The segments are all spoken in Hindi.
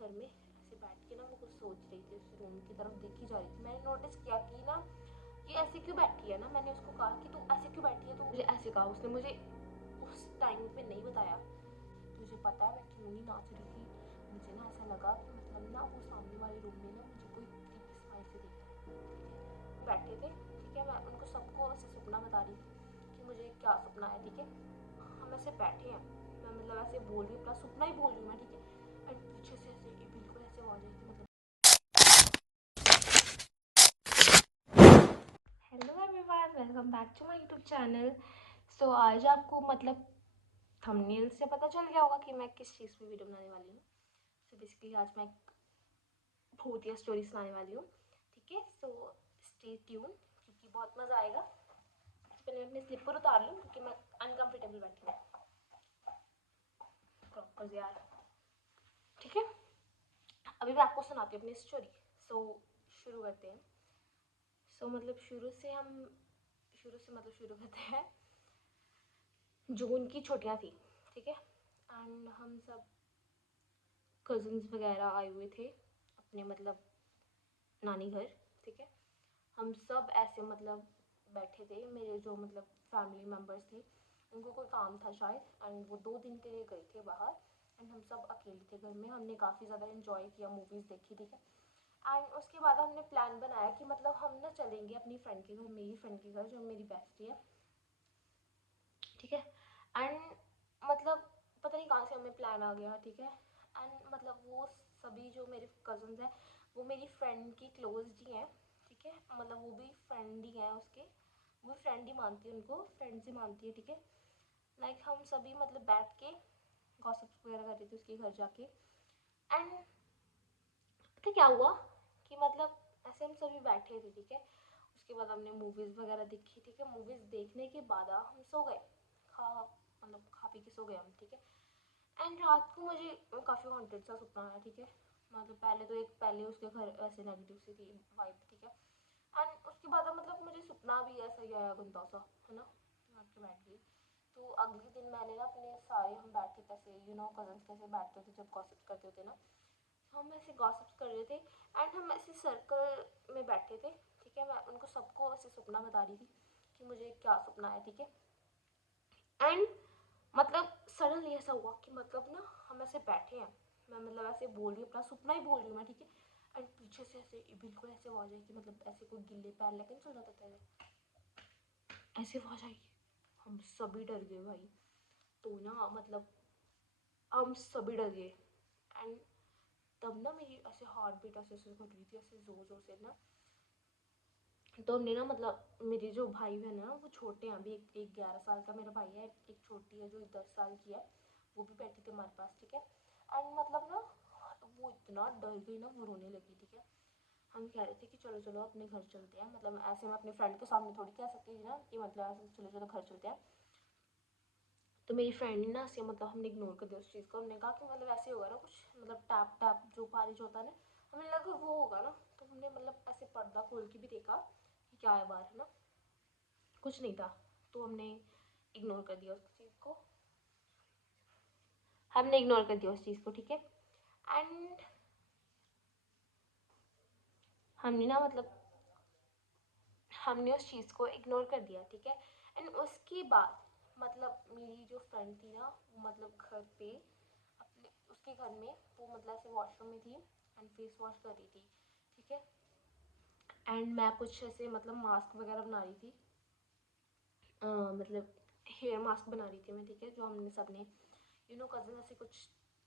घर में ऐसे बैठ के ना वो कुछ सोच रही थी, उस रूम की तरफ देखी जा रही थी। मैंने नोटिस किया कि ना ये ऐसे क्यों बैठी है ना। मैंने उसको कहा कि तू ऐसे क्यों बैठी है, तो मुझे ऐसे कहा। उसने मुझे उस टाइम पे नहीं बताया। तुझे पता है मैं क्यों नहीं नाच रही थी? मुझे ना ऐसा लगा कि मतलब ना वो सामने वाले रूम में ना मुझे कोई क्रीपी स्माइल से देख रहा है। बैठे थे, ठीक है, मैं उनको सबको ऐसे सपना बता रही थी कि मुझे क्या सपना है, ठीक है। हम ऐसे बैठे हैं, मैं मतलब ऐसे बोल रही हूँ, अपना सपना ही बोल रही हूँ मैं, ठीक है। एंड पीछे से ऐसे बिल्कुल ऐसे आवाज आई थी, मतलब hello everyone, welcome back to my YouTube channel. So आज आपको मतलब थंबनेल से पता चल गया होगा कि मैं किस चीज़ पे वीडियो बनाने वाली हूँ। सो बेसिकली आज मैं एक भूतिया स्टोरी सुनाने वाली हूँ, ठीक है। सो स्टे ट्यून, क्योंकि बहुत मज़ा आएगा। तो पहले मैं अपने स्लीपर उतार लूँ क्योंकि मैं अनकम्फर्टेबल बैठी हूँ प्रॉपर यार, ठीक है। अभी मैं आपको सुनाती हूँ अपनी स्टोरी। सो शुरू करते हैं। सो मतलब शुरू करते हैं। जून की छुट्टियाँ थी, ठीक है। एंड हम सब कज़न्स वगैरह आए हुए थे अपने मतलब नानी घर, ठीक है। हम सब ऐसे मतलब बैठे थे। मेरे जो मतलब फैमिली मेम्बर्स थे उनको कोई काम था शायद, एंड वो 2 दिन के लिए गए थे बाहर। एंड हम सब अकेले थे घर में। हमने काफ़ी ज़्यादा इन्जॉय किया, मूवीज़ देखी, ठीक है। एंड उसके बाद हमने प्लान बनाया कि मतलब हम ना चलेंगे अपनी फ्रेंड के घर, मेरी फ्रेंड के घर जो मेरी बेस्टी है, ठीक है। एंड मतलब पता नहीं कहाँ से हमें प्लान आ गया, ठीक है। एंड मतलब वो सभी जो मेरे कज़न्स हैं वो मेरी फ्रेंड की क्लोज ही हैं, ठीक है। मतलब वो भी फ्रेंड ही हैं उसके, वो फ्रेंड ही मानती है, उनको फ्रेंड्स ही मानती है, ठीक है। लाइक हम सभी मतलब बैठ के गॉसिप्स वगैरह कर रहे थे उसके घर जाके। एंड पता क्या हुआ कि मतलब ऐसे हम सभी बैठे थे, ठीक है। उसके बाद हमने मूवीज़ वगैरह देखी, ठीक है। मूवीज़ देखने के बाद हम सो गए, खा मतलब खा पी के सो गए हम, ठीक है। एंड रात को मुझे काफ़ी हॉन्टेड सा सपना आया, ठीक है। मतलब पहले उसके घर ऐसे नेगेटिव सी थी वाइब, ठीक है। एंड उसके बाद मतलब मुझे सपना भी ऐसा ही आया गंदा सा, है ना। मैं के बैठ गई। तो अगले दिन मैंने ना अपने सारे हम बैठे थे ऐसे, कजन्स कैसे बैठते थे जब गॉसिप करते थे ना, हम ऐसे गॉसिप्स कर रहे थे। एंड हम ऐसे सर्कल में बैठे थे, ठीक है। मैं उनको सबको ऐसे सपना बता रही थी कि मुझे क्या सपना है, ठीक है। एंड मतलब सडनली ऐसा हुआ कि मतलब ना हम ऐसे बैठे हैं, मैं मतलब ऐसे बोल रही हूँ, अपना सपना ही बोल रही हूँ मैं, ठीक है। एंड पीछे से ऐसे बिल्कुल ऐसे आवाज आई कि मतलब ऐसे कोई गिल्ले पैर लेकिन चल जाता था, ऐसे आवाज आई। हम सभी डर गए भाई। तो ना मतलब हम सभी डर गए। एंड तब ना मेरी ऐसे हार्ट बीट ऐसे ऐसे कर रही थी, ऐसे जोर जोर से ना। तो हमने ना मतलब मेरे जो भाई बहन है ना वो छोटे हैं अभी, एक 11 साल का मेरा भाई है, एक छोटी है जो 10 साल की है, वो भी बैठी थी हमारे पास, ठीक है। एंड मतलब ना वो इतना डर गई ना, वो रोने लगी, ठीक है। हम कह रहे थे कि चलो चलो अपने घर चलते हैं, मतलब ऐसे मैं अपने फ्रेंड के सामने थोड़ी कह सकती थी ना कि मतलब ऐसे चलो चलो घर चलते हैं। तो मेरी फ्रेंड ने ना ऐसे मतलब हमने इग्नोर कर दिया उस चीज़ को। हमने कहा कि मतलब ऐसे होगा ना कुछ, मतलब टैप टैप जो बारिश होता है ना, हमें लगा वो होगा ना। तो हमने मतलब ऐसे पर्दा खोल के भी देखा कि क्या है बाहर, है ना, कुछ नहीं था। तो इग्नोर कर दिया उस चीज़ को हमने इग्नोर कर दिया उस चीज़ को, ठीक है। एंड हमने ना मतलब हमने उस चीज़ को इग्नोर कर दिया, ठीक है। एंड उसके बाद मतलब मेरी जो फ्रेंड थी ना वो मतलब घर पे अपने उसके घर में वो मतलब ऐसे वॉशरूम में थी एंड फेस वॉश कर रही थी, ठीक है। एंड मैं कुछ ऐसे मतलब मास्क वगैरह बना रही थी, मतलब हेयर मास्क बना रही थी मैं, ठीक है। जो हमने सब ने कज़न ऐसे कुछ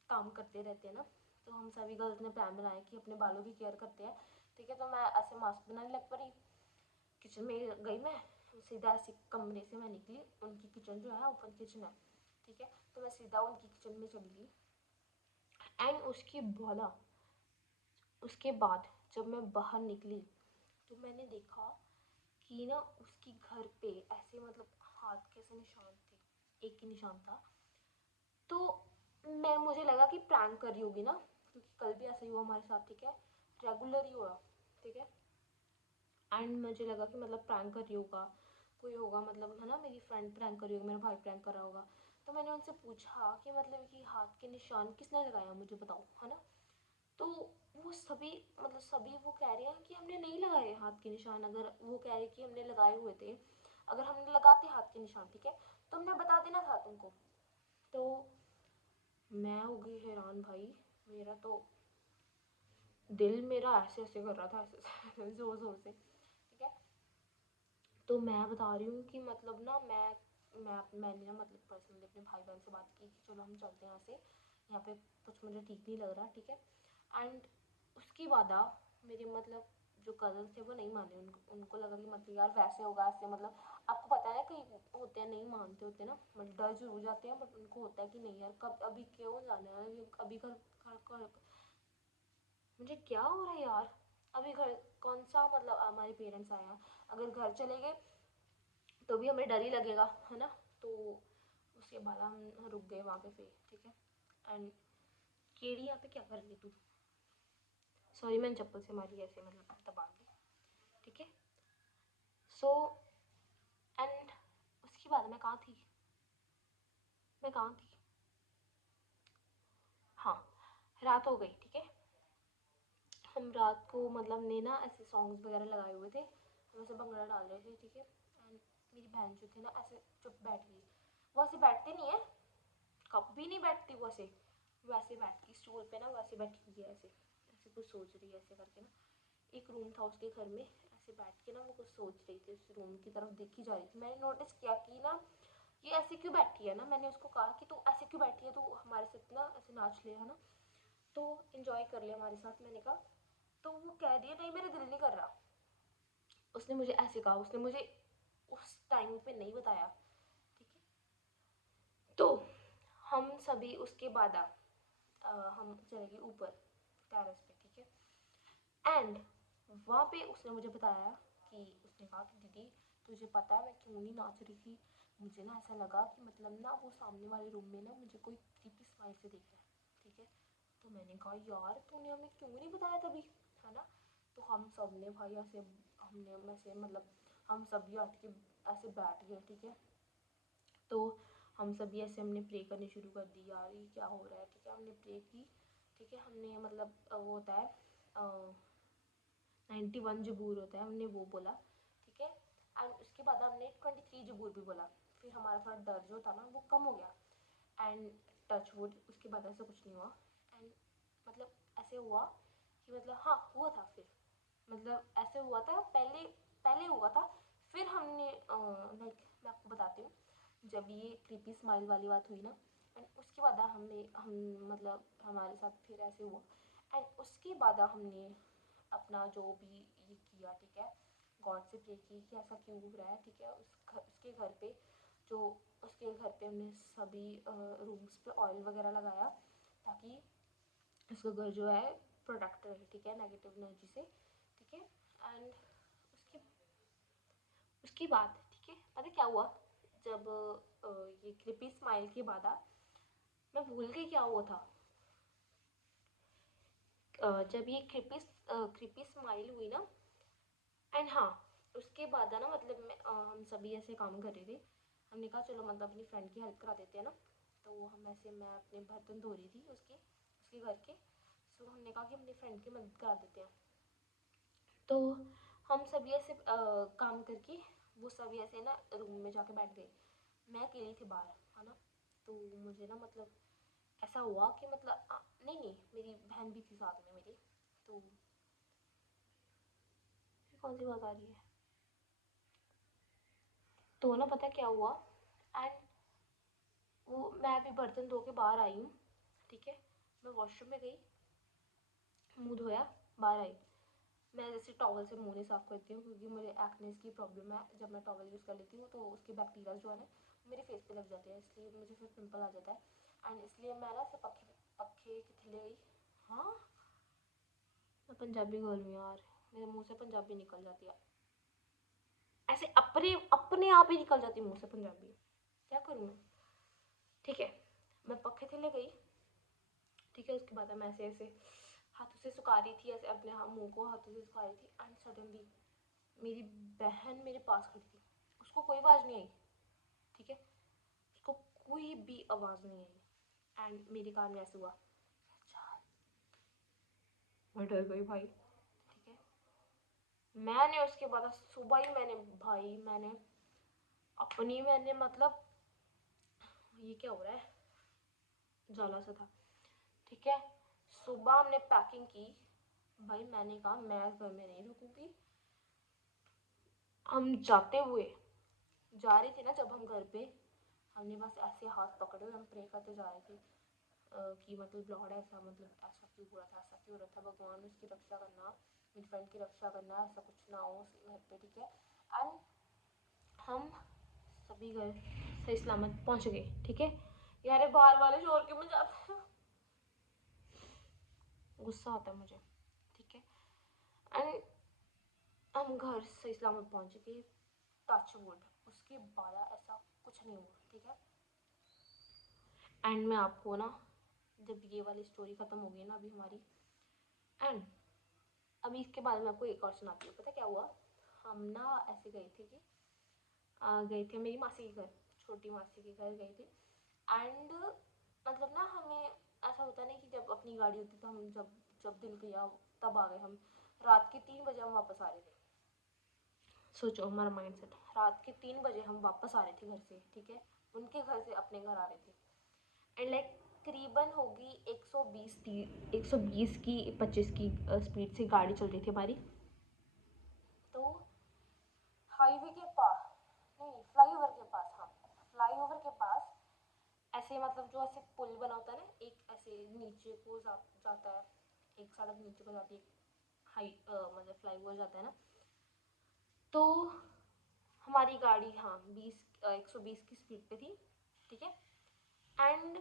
काम करते रहते हैं ना, तो हम सभी गर्ल्स ने प्लान बनाया कि अपने बालों की केयर करते हैं, ठीक है। तो मैं ऐसे मास्क बनाने लग पड़ी। किचन में गई मैं, सीधा ऐसे कमरे से मैं निकली, उनकी किचन जो है ओपन किचन है, ठीक है। तो मैं सीधा उनकी किचन में चली गई। एंड उसके बाद जब मैं बाहर निकली तो मैंने देखा कि ना उसके घर पे ऐसे मतलब हाथ के ऐसे निशान थे, एक ही निशान था। तो मुझे लगा कि प्रैंक कर रही होगी ना, क्योंकि कल भी ऐसा ही हुआ हमारे साथ, ठीक है। रेगुलर ही हुआ, ठीक है। एंड मुझे लगा कि मतलब प्रैंक कर रही होगा कोई, होगा मतलब, है ना, मेरी फ्रेंड प्रैंक कर रही होगी, मेरा भाई प्रैंक कर रहा होगा। तो मैंने उनसे पूछा कि मतलब कि हाथ के निशान किसने लगाया, मुझे बताओ, है ना। सभी मतलब सभी वो कह रहे हैं कि हमने नहीं लगाए हाथ के निशान। अगर वो कह रहे कि हमने लगाए हुए थे, अगर हमने लगाते हाथ के निशान, ठीक है, तो हमने बता देना था तुमको। तो मैं हो गई हैरान भाई, मेरा तो दिल मेरा ऐसे ऐसे कर रहा था, ऐसे जोर जोर से, ठीक है। तो मैं बता रही हूँ कि मतलब ना मैंने ना मतलब पर्सनली अपने भाई बहन से बात की कि चलो हम चलते हैं यहाँ से, यहाँ पे कुछ मुझे ठीक नहीं लग रहा, ठीक है। एंड उसके बाद मेरे मतलब जो कज़न थे वो नहीं माने, उनको लगा कि मतलब यार वैसे होगा ऐसे, मतलब आपको पता है ना कहीं होते हैं नहीं मानते होते ना, मतलब डर जरूर जाते हैं, बट उनको होता है कि नहीं यार कब अभी क्यों जाना है, अभी घर मुझे क्या हो रहा है यार, अभी घर कौन सा मतलब हमारे पेरेंट्स आए हैं, अगर घर चले गए तो भी हमें डर ही लगेगा, है ना। तो उसके बाद हम रुक गए वहाँ पे फिर, ठीक है। एंड केड़ी यहाँ पे क्या कर रही तू, सॉरी मैंने चप्पल से मारी ऐसे, मतलब दबा दी, ठीक है। सो एंड उसके बाद मैं कहाँ थी, मैं कहाँ थी, हाँ, रात हो गई, ठीक है। हम रात को मतलब हमने ना ऐसे सॉन्ग्स वगैरह लगाए हुए थे, हम ऐसे भंगड़ा डाल रहे थे, ठीक है। एंड मेरी बहन जो थी ना ऐसे चुप बैठ गई, वो ऐसे बैठते नहीं है, कभी नहीं बैठती वो ऐसे, वैसे बैठती स्टूल पे ना, वैसे बैठी हुई है ऐसे, ऐसे कुछ सोच रही है ऐसे करके ना। एक रूम था उसके घर में, ऐसे बैठ के ना वो कुछ सोच रही थी, उस रूम की तरफ देखी जा रही थी। मैंने नोटिस किया कि ना ये ऐसे क्यों बैठी है ना, मैंने उसको कहा कि तू ऐसे क्यों बैठी है, तू हमारे साथ ना ऐसे नाच ले, है ना, तो इन्जॉय कर ले हमारे साथ। मैंने कहा, तो वो कह रही है नहीं मेरा दिल नहीं कर रहा। उसने मुझे ऐसे कहा, उसने मुझे उस टाइम पे नहीं बताया, ठीक है। तो हम सभी उसके बाद हम चले गए ऊपर टेरेस पे, ठीक है। एंड वहाँ पे उसने मुझे बताया कि उसने कहा कि दीदी तुझे पता है मैं क्यों नहीं नाच रही थी, मुझे ना ऐसा लगा कि मतलब ना वो सामने वाले रूम में ना मुझे कोई क्रीपी स्माइल से देख रहा है, ठीक है। तो मैंने कहा यार तूने हमें क्यों नहीं बताया तभी, है ना। तो हम सब ने भाई ऐसे, हमने वैसे मतलब हम सभी हट के ऐसे बैठ गए, ठीक है। तो हम सभी ऐसे हमने प्रे करनी शुरू कर दी, यार ये क्या हो रहा है, ठीक है। हमने प्रे की, ठीक है। हमने मतलब वो होता है 91 जबूर होता है, हमने वो बोला, ठीक है। एंड उसके बाद हमने 23 जबूर भी बोला, फिर हमारा थोड़ा डर जो था ना वो कम हो गया। एंड टच वुड उसके बाद ऐसा कुछ नहीं हुआ। एंड मतलब ऐसे हुआ कि मतलब हाँ हुआ था, फिर मतलब ऐसे हुआ था, पहले पहले हुआ था, फिर हमने लाइक मैं आपको बताती हूँ, जब ये क्रीपी स्माइल वाली बात हुई ना, एंड उसके बाद हम मतलब हमारे साथ फिर ऐसे हुआ। एंड उसके बाद हमने अपना जो भी ये किया, ठीक है, गॉड से प्रे की कि ऐसा क्यों हो रहा है, ठीक है। उसके घर पे जो उसके घर पे हमने सभी रूम्स पे ऑयल वगैरह लगाया ताकि उसका घर जो है प्रोटेक्ट रहे, ठीक है, नेगेटिव एनर्जी से, ठीक है। एंड उसके उसके बाद, ठीक है, पता क्या हुआ, जब ये क्रिपी स्माइल के बाद मैं भूल गई क्या हुआ था। जब ये क्रिपी स्माइल हुई ना, एंड हाँ उसके बाद ना मतलब हम सभी ऐसे काम कर रहे थे, हमने कहा चलो मतलब अपनी फ्रेंड की हेल्प करा देते हैं ना। तो हम ऐसे, मैं अपने बर्तन धो रही थी उसके उसके घर के, सो हमने कहा कि अपनी फ्रेंड की मदद करा देते हैं। तो हम सभी ऐसे काम करके वो सभी ऐसे ना रूम में जाके बैठ गए, मैं अकेली थी बाहर, है ना। तो मुझे ना मतलब ऐसा हुआ कि मतलब नहीं नहीं मेरी बहन भी थी साथ में मेरी। तो कौन सी बात आ रही है, तो ना पता क्या हुआ, एंड वो मैं अभी बर्तन धो के बाहर आई हूँ, ठीक है। मैं वॉशरूम में गई, मुंह धोया, बाहर आई, मैं जैसे टॉवल से मुंह नहीं साफ करती हूँ क्योंकि मुझे एक्नेस की प्रॉब्लम है, जब मैं टॉवल यूज़ कर लेती हूँ तो उसके बैक्टीरिया जो है ना मेरे फेस पे लग जाते हैं, इसलिए मुझे फिर पिंपल आ जाता है। एंड इसलिए मैं ना से पखे पखे के थले गई। हाँ मैं पंजाबी गर्ल हूँ यार, मेरे मुंह से पंजाबी निकल जाती है, ऐसे अपने अपने आप ही निकल जाती है मुंह से पंजाबी, क्या करूँ मैं, ठीक है। मैं पखे थले गई, ठीक है। उसके बाद मैं ऐसे ऐसे हाथों से सुखा रही थी, ऐसे अपने मुंह को हाथों से सुखा रही थी। एंड सडनली मेरी बहन मेरे पास खड़ी थी, उसको कोई आवाज़ नहीं आई, ठीक है, उसको कोई भी आवाज़ नहीं आई। एंड मेरे कान में ऐसे हुआ, मैं डर गई भाई। ठीक है, मैंने उसके बाद सुबह ही मैंने मतलब ये क्या हो रहा है, जाला सा था। ठीक है, सुबह हमने पैकिंग की। भाई मैंने कहा मैं घर में नहीं रुकूंगी। हम जाते हुए जा रहे थे ना, जब हम घर पे, हमने बस ऐसे हाथ पकड़े हुए हम प्रे करते जा रहे थे कि मतलब लॉर्ड ऐसा, मतलब ऐसा क्यों हो रहा था, ऐसा क्यों हो रहा था, भगवान उसकी रक्षा करना, मेरी फ्रेंड की रक्षा करना, ऐसा कुछ ना हो उसके घर पे। ठीक है, एंड हम सभी घर सही सलामत पहुंच गए। ठीक है, यार बाहर वाले शोर के में जाते हैं, गुस्सा आता है मुझे। ठीक है, एंड हम घर सही सलामत पहुंच गए, टच वुड। उसके बाद ऐसा कुछ नहीं हुआ। ठीक है, एंड मैं आपको ना, जब ये वाली स्टोरी खत्म हो गई ना अभी हमारी, एंड अभी इसके बाद में आपको एक और सुनाती हूँ। पता क्या हुआ, हम ना ऐसे गए थे कि गए थे मेरी मासी के घर, छोटी मासी के घर गए थे। एंड मतलब ना हमें ऐसा होता नहीं कि जब अपनी गाड़ी होती तो हम जब जब दिल किया तब आ गए हम। रात के 3 बजे हम वापस आ रहे थे। सोचो हमारा माइंड सेट, रात के 3 बजे हम वापस आ रहे थे घर से। ठीक है, उनके घर से अपने घर आ रहे थे। एंड लाइक करीबन होगी 120 की 25 की स्पीड से गाड़ी चल रही थी हमारी। तो हाईवे के पास, नहीं फ्लाईओवर के पास, हाँ फ्लाईओवर के पास, ऐसे मतलब जो ऐसे पुल बना होता है ना, एक ऐसे नीचे को जाता है, एक सड़क नीचे को जाती है, हाई मतलब फ्लाईओवर जाता है ना। तो हमारी गाड़ी हाँ 120 की स्पीड पे थी। ठीक है, एंड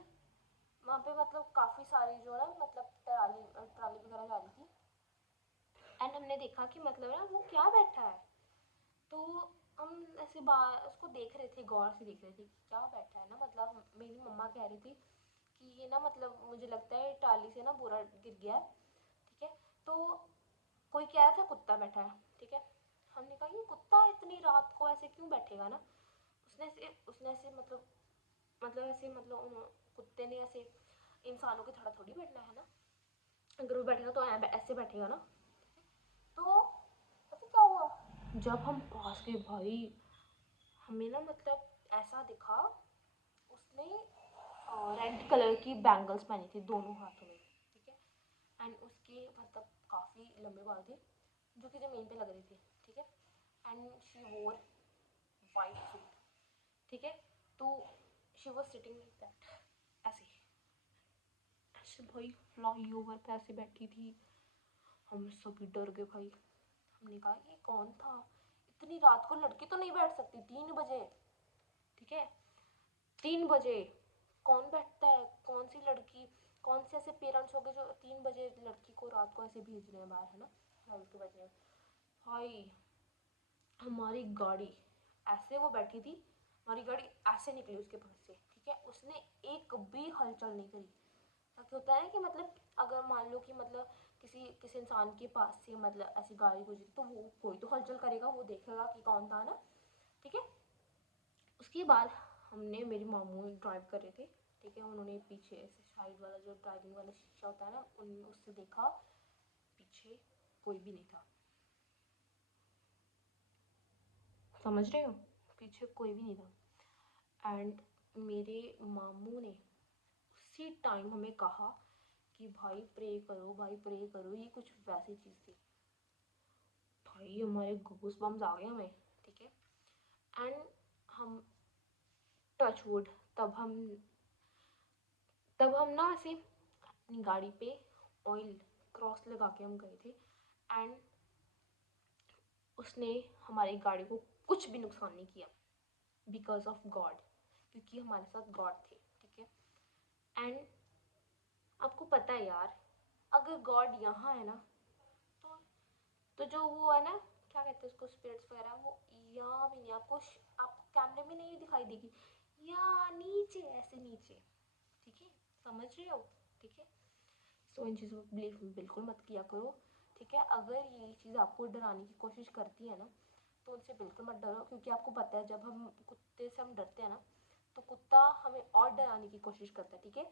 वहाँ पे मतलब काफ़ी सारी जो है मतलब ट्राली ट्राली वगैरह जा रही थी। एंड हमने देखा कि मतलब ना वो क्या बैठा है। तो हम ऐसे उसको देख रहे थे, गौर से देख रहे थे कि क्या बैठा है ना। मतलब मेरी मम्मा कह रही थी कि ये ना मतलब मुझे लगता है ट्राली से ना पूरा गिर गया है। ठीक है, तो कोई कह रहा था कुत्ता बैठा है। ठीक है, हमने कहा ये कुत्ता इतनी रात को ऐसे क्यों बैठेगा ना। उसने ऐसे मतलब ऐसे मतलब कुत्ते ने ऐसे इंसानों की तरह थोड़ी बैठना है ना। अगर वो बैठेगा तो ऐसे बैठेगा ना। तो पता क्या हुआ, जब हम पास गए भाई, हमें ना मतलब ऐसा दिखा, उसने रेड कलर की बैंगल्स पहनी थी दोनों हाथों में। ठीक है, एंड उसके मतलब काफ़ी लंबे बाल थे जो कि ज़मीन पे लग रहे थे। ठीक है, एंड शी वोर वाइट सूट। ठीक है, तो she was sitting like that, ऐसे ऐसे भाई फ्लाई ओवर पे ऐसे बैठी थी। हम सभी डर गए भाई। हमने कहा ये कौन था, इतनी रात को लड़की तो नहीं बैठ सकती 3 बजे। ठीक है, 3 बजे कौन बैठता है, कौन सी लड़की, कौन से ऐसे पेरेंट्स हो गए जो 3 बजे लड़की को रात को ऐसे भेज रहे हैं बाहर, है ना, 2 बजे। भाई हमारी गाड़ी ऐसे वो बैठी थी, हमारी गाड़ी ऐसे निकली उसके पास से। ठीक है, उसने एक भी हलचल नहीं करी। ताकि होता है कि मतलब अगर मान लो कि मतलब किसी किसी इंसान के पास से मतलब ऐसी गाड़ी गुजरी तो वो कोई तो हलचल करेगा, वो देखेगा कि कौन था ना। ठीक है, उसके बाद हमने, मेरी मामू ड्राइव कर रहे थे। ठीक है, उन्होंने पीछे ऐसे साइड वाला जो ड्राइविंग वाला शीशा होता है ना, उन उससे देखा, पीछे कोई भी नहीं था। समझ रहे हो, पीछे कोई भी नहीं था। एंड मेरे मामू ने उसी टाइम हमें कहा कि भाई प्रे करो, भाई प्रे करो, ये कुछ वैसी चीज़ थी। भाई हमारे गूस बम्स आ गए हमें। ठीक है, एंड हम टच वुड, तब हम तब हम ना ऐसे अपनी गाड़ी पे ऑयल क्रॉस लगा के हम गए थे। एंड उसने हमारी गाड़ी को कुछ भी नुकसान नहीं किया, बिकॉज ऑफ गॉड, क्योंकि हमारे साथ गॉड थे। ठीक है, एंड आपको पता है यार, अगर गॉड यहाँ है ना, तो जो वो है ना, क्या कहते हैं उसको, स्पिरिट्स वगैरह, वो यहाँ भी नहीं, आपको कैमरे में नहीं दिखाई देगी, या नीचे ऐसे नीचे। ठीक है, समझ रहे हो। ठीक है, सो इन चीज़ों पर बिलीव बिल्कुल मत किया करो। ठीक है, अगर ये चीज़ आपको डराने की कोशिश करती है ना, तो उनसे बिल्कुल मत डरो, क्योंकि आपको पता है जब हम कुत्ते से हम डरते हैं ना, तो कुत्ता हमें और डराने की कोशिश करता है। ठीक है,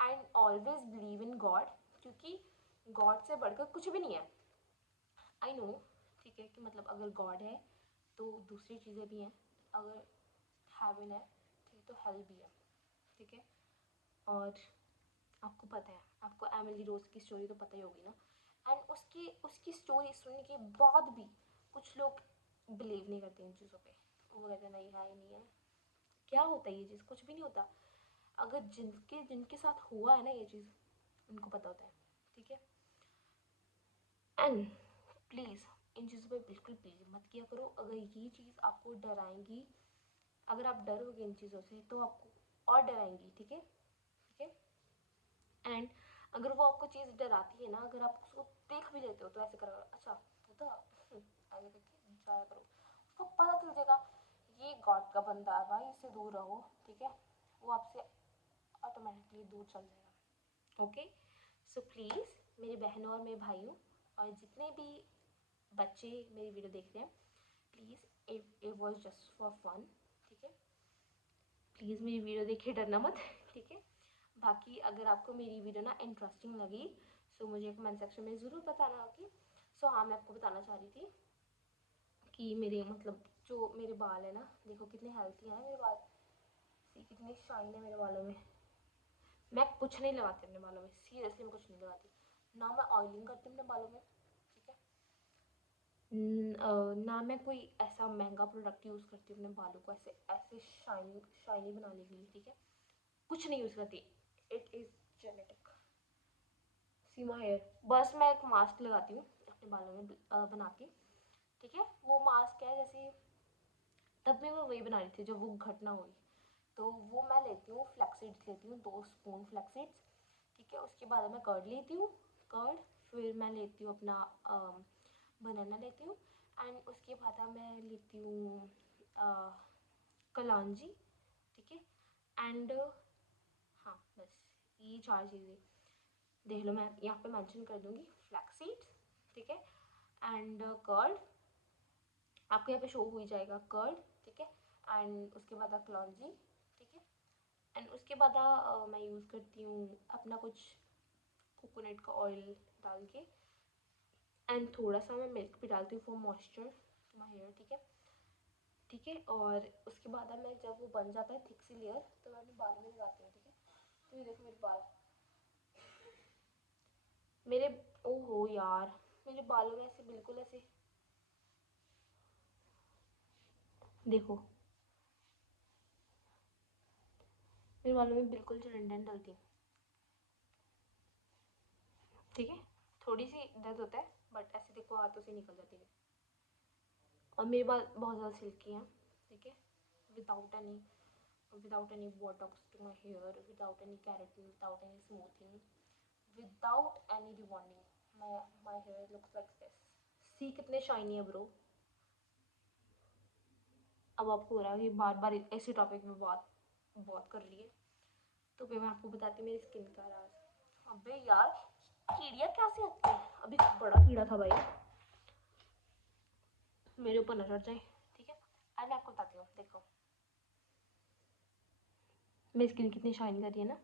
and always believe in God, क्योंकि गॉड से बढ़कर कुछ भी नहीं है। आई नो, ठीक है, कि मतलब अगर गॉड है तो दूसरी चीज़ें भी हैं, अगर हेवन है ठीक है तो हेल भी है, ठीक है। और आपको पता है, आपको एमिली रोज की स्टोरी तो पता ही होगी ना। एंड उसकी उसकी स्टोरी सुनने के बाद भी कुछ लोग बिलीव नहीं करते इन चीज़ों पे। वो कहते हैं नहीं है ही नहीं है। क्या होता है ये चीज़? कुछ भी नहीं होता। अगर जिनके जिनके साथ हुआ है ना ये चीज़, उनको पता होता है, ठीक है। एंड प्लीज़ इन चीज़ों पे बिल्कुल बिलीव मत किया करो। अगर ये चीज़ आपको डराएंगी, अगर आप डरोगे इन चीज़ों से तो आपको और डराएंगी, ठीक है, ठीक है। एंड अगर वो आपको चीज़ डराती है ना, अगर आप उसको देख भी लेते हो तो ऐसे करो, अच्छा होता ऐसे करके जाया करो, उसको पता चल जाएगा ये गॉड का बंदा है भाई, इससे दूर रहो, ठीक है। वो आपसे ऑटोमेटिकली दूर चल जाएगा। ओके, सो प्लीज़ मेरी बहनों और मेरे भाइयों और जितने भी बच्चे मेरी वीडियो देख रहे हैं, please it was just for fun, ठीक है। प्लीज़ मेरी वीडियो देखिए, डरना मत, ठीक है। बाकी अगर आपको मेरी वीडियो ना इंटरेस्टिंग लगी सो मुझे कमेंट सेक्शन में ज़रूर बताना, ओके। सो हाँ, मैं आपको बताना चाह रही थी कि मेरे मतलब जो मेरे बाल है ना, देखो कितने हेल्थी हैं मेरे बाल, सी कितनी शाइन है मेरे बालों में। मैं कुछ नहीं लगाती अपने बालों में, सीरियसली मैं कुछ नहीं लगाती, ना मैं ऑयलिंग करती हूँ अपने बालों में, ठीक है। ना मैं कोई ऐसा महंगा प्रोडक्ट यूज़ करती हूँ अपने बालों को ऐसे ऐसे शाइनी शाइनी बनाने के लिए, ठीक है। कुछ नहीं यूज़ करती, it is genetic. Seema hair, बस मैं एक मास्क लगाती हूँ अपने बालों में बना के, ठीक है। वो मास्क है जैसे, तब मैं वो वही बना रही थी जब वो घटना हुई, तो वो मैं लेती हूँ फ्लैक्सीड्स, लेती हूँ 2 स्पून फ्लैक्सीड्स, ठीक है। उसके बाद मैं कर्ड लेती हूँ, कर्ड, फिर मैं लेती हूँ अपना बनाना लेती हूँ, एंड उसके बाद मैं लेती हूँ कलौंजी, ठीक है। एंड हाँ बस ये 4 चीज़ें देख लो, मैं यहाँ पे मेंशन कर दूँगी, फ्लैक्स सीड्स, ठीक है, एंड कर्ड, आपको यहाँ पे शो हो ही जाएगा कर्ड, ठीक है। एंड उसके बाद कलौंजी, ठीक है। एंड उसके बाद मैं यूज़ करती हूँ अपना कुछ कोकोनट का ऑयल डाल के, एंड थोड़ा सा मैं मिल्क भी डालती हूँ for moisture to my hair, ठीक है, ठीक है। और उसके बाद मैं जब वो बन जाता है थिक सी लेयर तो मैं अपने बालों में लगाती हूँ, ठीक है। तो ये देखो मेरे बाल, मेरे, ओहो यार, मेरे बालों में ऐसे बिल्कुल ऐसे देखो, मेरे बालों में बिल्कुल चिरंडन नहीं डलती, ठीक है। थोड़ी सी दर्द होता है बट ऐसे देखो हाथों से निकल जाती है। और मेरे बाल बहुत ज़्यादा सिल्की हैं, ठीक है, without any without any botox to my hair, without any keratin, without any smoothing, without any rebonding, my hair looks like this. See कितने शाइनी है ब्रो। अब आपको हो रहा है कि बार बार ऐसे टॉपिक में बात बात कर रही है, तो फिर मैं आपको बताती हूँ मेरी स्किन का राज। अबे यार, कीड़िया कैसे आती है, अभी बड़ा कीड़ा था भाई, मेरे ऊपर न चढ़ जाए, ठीक है। आज मैं आपको बताती हूँ, देखो मेरी स्किन कितनी शाइन कर रही है ना,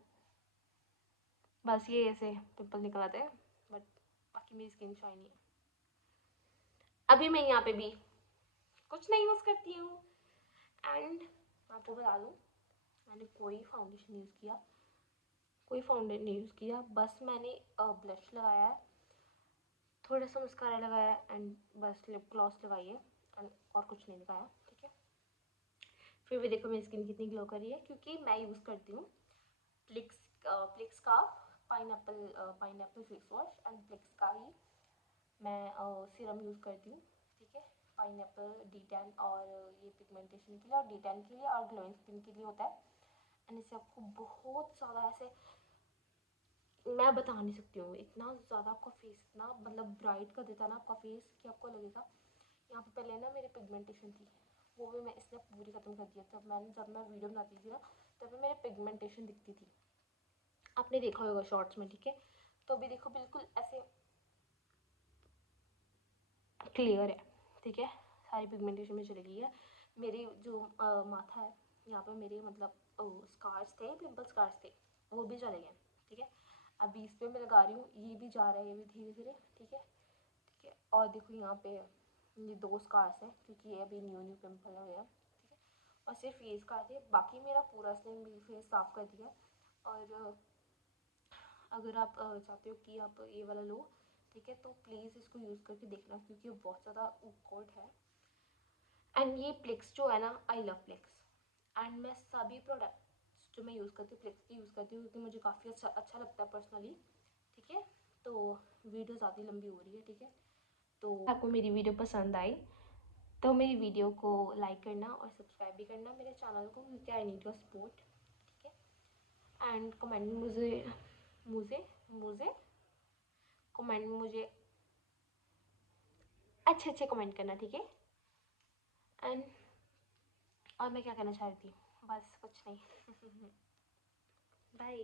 बस ये ऐसे पिंपल निकल आते हैं बट बाकी मेरी स्किन शाइनी है। अभी मैं यहाँ पे भी कुछ नहीं यूज़ करती हूँ, एंड आपको बता दूँ मैंने कोई फाउंडेशन यूज़ किया, कोई फाउंडेशन नहीं यूज़ किया, बस मैंने ब्लश लगाया है, थोड़ा सा मस्कारा लगाया है, एंड बस लिप ग्लॉस लगाई है, एंड और कुछ नहीं लगाया, ठीक है। फिर भी देखो मेरी स्किन कितनी ग्लो कर रही है, क्योंकि मैं यूज़ करती हूँ प्लिक्स का पाइनएप्पल फेस वॉश, एंड प्लिक्स का ही मैं सीरम यूज़ करती हूँ, ठीक है। पाइनएप्पल डी टैन, और ये पिगमेंटेशन के लिए और डी टैन के लिए और ग्लोइंग स्किन के लिए होता है। एंड इससे आपको बहुत ज़्यादा ऐसे, मैं बता नहीं सकती हूँ, इतना ज़्यादा आपका फेस इतना मतलब ब्राइट कर देता है ना आपका फेस कि आपको लगेगा। यहाँ पे पहले ना मेरी पिगमेंटेशन थी, वो भी मैं इसने पूरी ख़त्म कर दिया। जब मैं वीडियो बनाती थी ना, तब मेरे पिगमेंटेशन दिखती थी, आपने देखा होगा शॉर्ट्स में, ठीक है। तो अभी देखो बिल्कुल ऐसे क्लियर है, ठीक है, सारी पिगमेंटेशन में चली गई है। मेरी जो माथा है यहाँ पे, मेरे मतलब स्कार्स थे, पिंपल स्कार्स थे, वो भी चले गए, ठीक है। अभी इस पर मैं लगा रही हूँ, ये भी जा रहा है, ये भी धीरे धीरे। ठीक है, ठीक है। और देखो यहाँ पे ये 2 स्कार्स हैं क्योंकि ये अभी न्यू न्यू पिम्पल हुए हैं। ठीक है, और सिर्फ ये स्कार थे, बाकी मेरा पूरा इसने फेस साफ़ कर दिया। और अगर आप चाहते हो कि आप ये वाला लो, ठीक है, तो प्लीज़ इसको यूज़ करके देखना क्योंकि ये बहुत ज़्यादा गुड है। एंड ये प्लिक्स जो है ना, आई लव प्लिक्स। एंड मैं सभी प्रोडक्ट्स जो मैं यूज़ करती हूँ प्लिक्स की यूज़ करती हूँ क्योंकि मुझे काफ़ी अच्छा लगता है पर्सनली। ठीक है, तो वीडियो ज़्यादा लंबी हो रही है। ठीक है, तो आपको मेरी वीडियो पसंद आई तो मेरी वीडियो को लाइक करना और सब्सक्राइब भी करना मेरे चैनल को क्योंकि आई नीड योर सपोर्ट। ठीक है, एंड कमेंट में मुझे मुझे मुझे कमेंट में मुझे अच्छे अच्छे कमेंट करना। ठीक है, एंड और मैं क्या कहना चाह रही थी, बस कुछ नहीं। बाय।